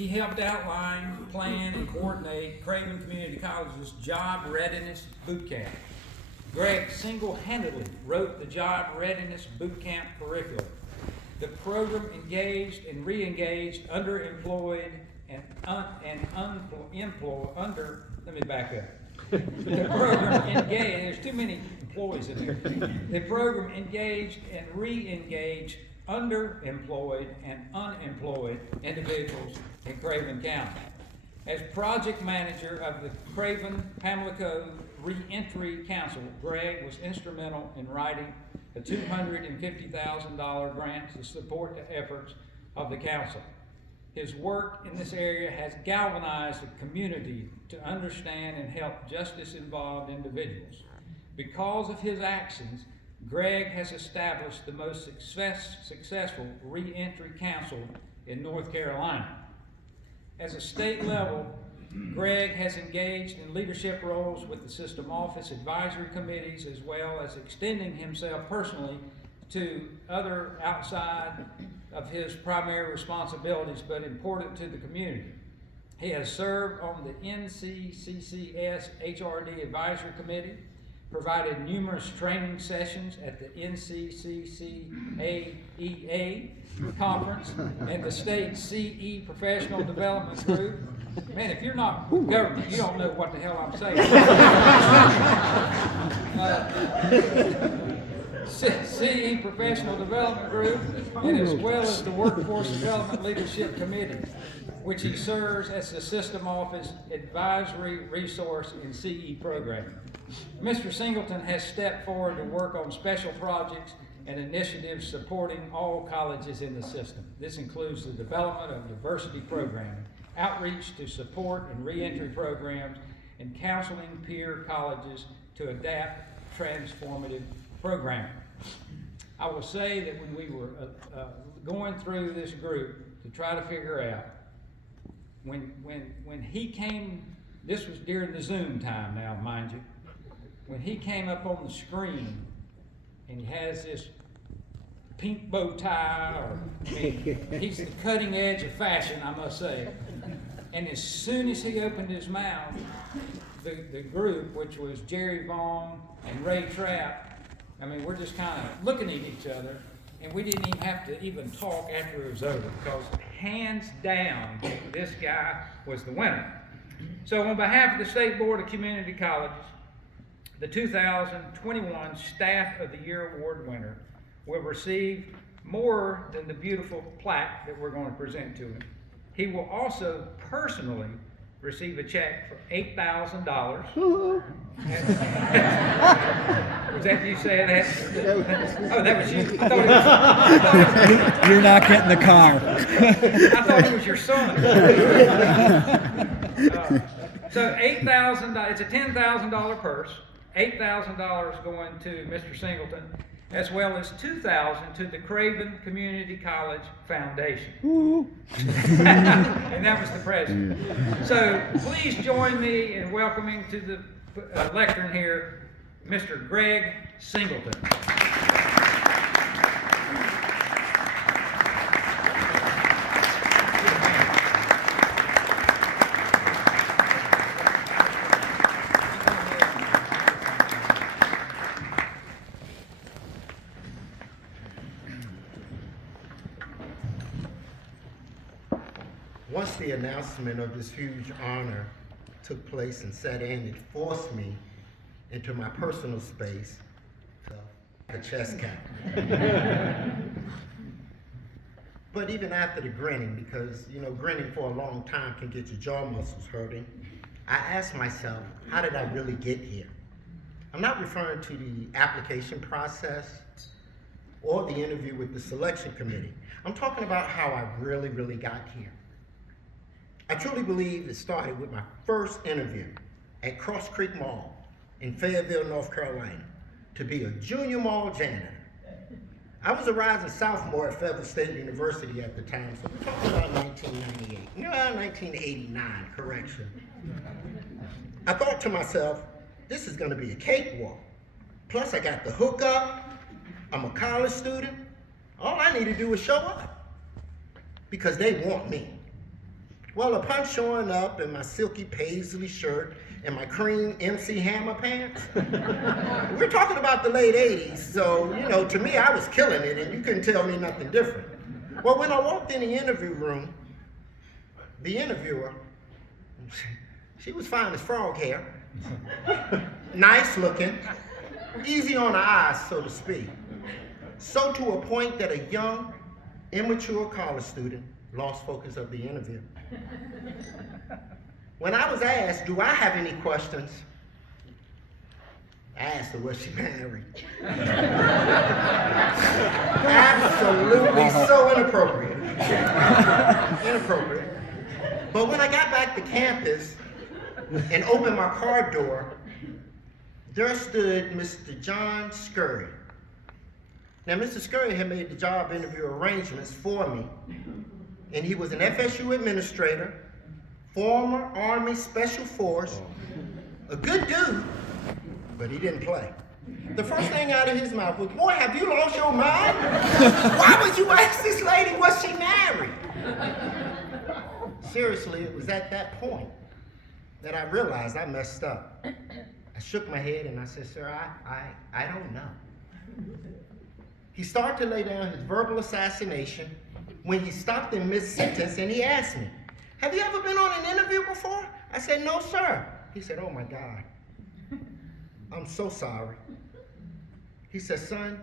He helped outline, plan, and coordinate Craven Community College's Job Readiness Boot Camp. Greg single-handedly wrote the Job Readiness Boot Camp curriculum. The program engaged and re-engaged underemployed and let me back up. The program engaged, there's too many employees in there. The program engaged and re-engaged underemployed and unemployed individuals in Craven County. As project manager of the Craven Pamlico Reentry Council, Greg was instrumental in writing a $250,000 grant to support the efforts of the council. His work in this area has galvanized the community to understand and help justice-involved individuals. Because of his actions, Greg has established the most successful reentry council in North Carolina. As a state level, Greg has engaged in leadership roles with the system office advisory committees, as well as extending himself personally to other outside of his primary responsibilities, but important to the community. He has served on the NCCCS HRD Advisory Committee, provided numerous training sessions at the NCCCAEA conference and the state CE Professional Development Group. Man, if you're not government, you don't know what the hell I'm saying. CE Professional Development Group, and as well as the Workforce Development Leadership Committee, which he serves as the System Office Advisory Resource in CE Programming. Mr. Singleton has stepped forward to work on special projects and initiatives supporting all colleges in the system. This includes the development of diversity programming, outreach to support and reentry programs, and counseling peer colleges to adapt transformative programming. I will say that when we were going through this group to try to figure out, when he came, this was during the Zoom time now, mind you, when he came up on the screen and he has this pink bow tie, he's the cutting edge of fashion, I must say. And as soon as he opened his mouth, the group, which was Jerry Vaughn and Ray Trapp, I mean, we're just kind of looking at each other, and we didn't even have to even talk after it was over, because hands down, this guy was the winner. So on behalf of the State Board of Community Colleges, the 2021 Staff of the Year Award winner will receive more than the beautiful plaque that we're going to present to him. He will also personally receive a check for $8,000. Was that you saying that? Oh, that was you. I thought it was. You're not getting the car. I thought it was your son. So $8,000. It's a $10,000 purse. $8,000 going to Mr. Singleton, as well as $2,000 to the Craven Community College Foundation. And that was the president. So please join me in welcoming to the lectern here, Mr. Greg Singleton. Once the announcement of this huge honor took place and set in, it forced me into my personal space, like a chest count. But even after the grinning, because grinning for a long time can get your jaw muscles hurting, I asked myself, how did I really get here? I'm not referring to the application process or the interview with the selection committee. I'm talking about how I really got here. I truly believe it started with my first interview at Cross Creek Mall in Fayetteville, North Carolina, to be a junior mall janitor. I was a rising sophomore at Fayetteville State University at the time, so we're talking about 1998. 1989, correction. I thought to myself, this is gonna be a cakewalk. Plus I got the hookup, I'm a college student. All I need to do is show up, because they want me. Well, upon showing up in my silky paisley shirt and my cream MC Hammer pants, we're talking about the late 80s, so, you know, to me, I was killing it, and you couldn't tell me nothing different. Well, when I walked in the interview room, the interviewer, she was fine as frog hair, nice looking, easy on the eyes, so to speak. So to a point that a young, immature college student lost focus of the interview. When I was asked, do I have any questions? I asked her, was she married? Absolutely so inappropriate. Inappropriate. But when I got back to campus and opened my car door, there stood Mr. John Scurry. Now, Mr. Scurry had made the job interview arrangements for me, and he was an FSU administrator, former Army Special Force, a good dude, but he didn't play. The first thing out of his mouth was, boy, have you lost your mind? Why would you ask this lady, was she married? Seriously, it was at that point that I realized I messed up. I shook my head and I said, sir, I don't know. He started to lay down his verbal assassination when he stopped in mid-sentence and he asked me, have you ever been on an interview before? I said, no, sir. He said, oh my God, I'm so sorry. He said, son,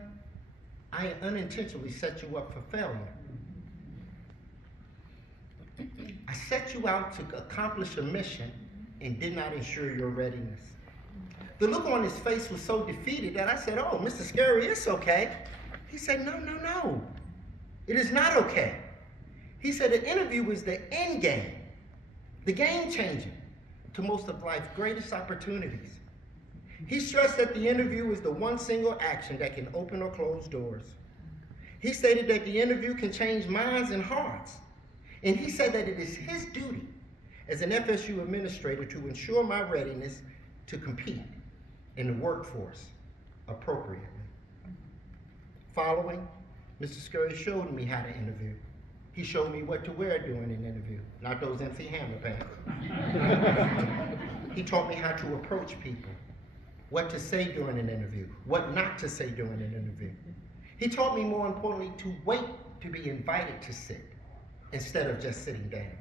I unintentionally set you up for failure. I set you out to accomplish a mission and did not ensure your readiness. The look on his face was so defeated that I said, oh, Mr. Scurry, it's okay. He said, no. It is not okay. He said the interview is the end game, the game changer to most of life's greatest opportunities. He stressed that the interview is the one single action that can open or close doors. He stated that the interview can change minds and hearts. And he said that it is his duty as an FSU administrator to ensure my readiness to compete in the workforce appropriately. Following, Mr. Scurry showed me how to interview. He showed me what to wear during an interview, not those MC Hammer pants. He taught me how to approach people, what to say during an interview, what not to say during an interview. He taught me, more importantly, to wait to be invited to sit instead of just sitting down.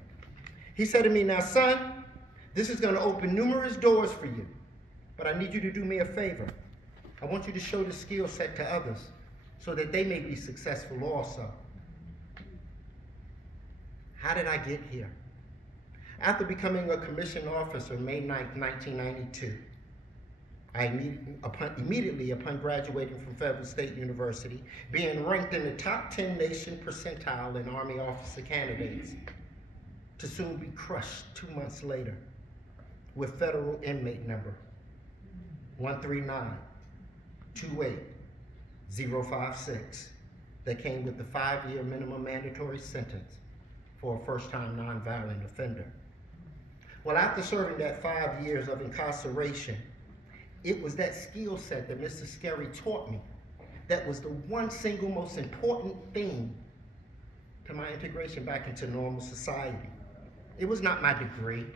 He said to me, now son, this is gonna open numerous doors for you, but I need you to do me a favor. I want you to show the skill set to others so that they may be successful also. How did I get here? After becoming a commissioned officer May 9th, 1992, I immediately upon graduating from Federal State University, being ranked in the top 10 nation percentile in Army officer candidates, to soon be crushed 2 months later with federal inmate number 139-28056 that came with the 5-year minimum mandatory sentence for a first-time nonviolent offender. Well, after serving that 5 years of incarceration, it was that skill set that Mr. Scurry taught me that was the one single most important thing to my integration back into normal society. It was not my degree.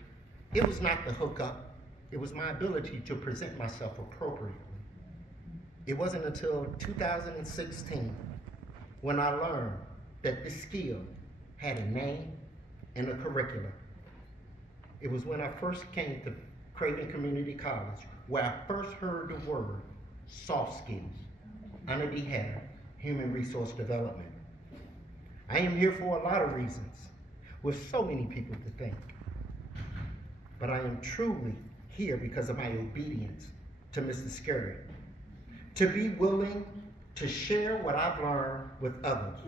It was not the hookup. It was my ability to present myself appropriately. It wasn't until 2016 when I learned that this skill had a name and a curriculum. It was when I first came to Craven Community College where I first heard the word soft skills under the head human resource development. I am here for a lot of reasons, with so many people to thank. But I am truly here because of my obedience to Mr. Scurry, to be willing to share what I've learned with others.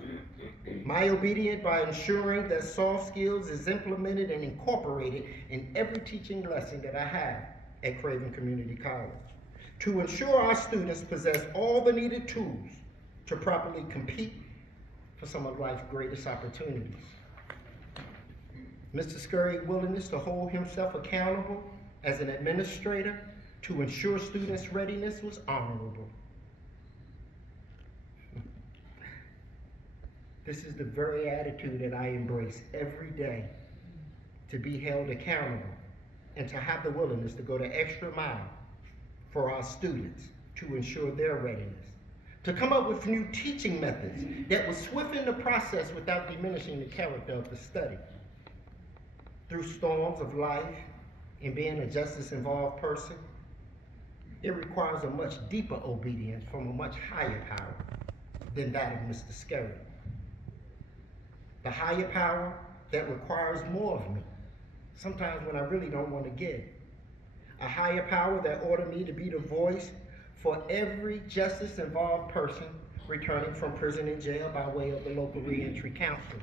My obedience by ensuring that soft skills is implemented and incorporated in every teaching lesson that I have at Craven Community College, to ensure our students possess all the needed tools to properly compete for some of life's greatest opportunities. Mr. Scurry's willingness to hold himself accountable as an administrator to ensure students' readiness was honorable. This is the very attitude that I embrace every day to be held accountable, and to have the willingness to go the extra mile for our students to ensure their readiness. To come up with new teaching methods that will swift the process without diminishing the character of the study. Through storms of life and being a justice-involved person, it requires a much deeper obedience from a much higher power than that of Mr. Skerry. The higher power that requires more of me, sometimes when I really don't want to give. A higher power that ordered me to be the voice for every justice-involved person returning from prison and jail by way of the local reentry council.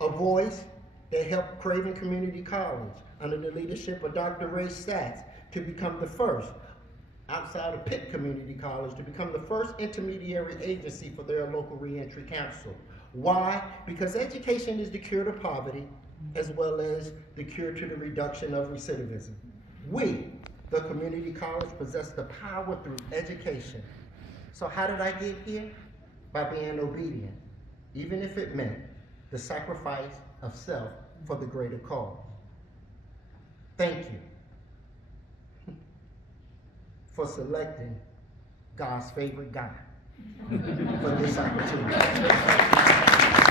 A voice that helped Craven Community College under the leadership of Dr. Staats to become the first, outside of Pitt Community College, to become the first intermediary agency for their local reentry council. Why? Because education is the cure to poverty as well as the cure to the reduction of recidivism. We, the community college, possess the power through education. So how did I get here? By being obedient, even if it meant the sacrifice of self for the greater cause. Thank you for selecting God's favorite guy for this opportunity.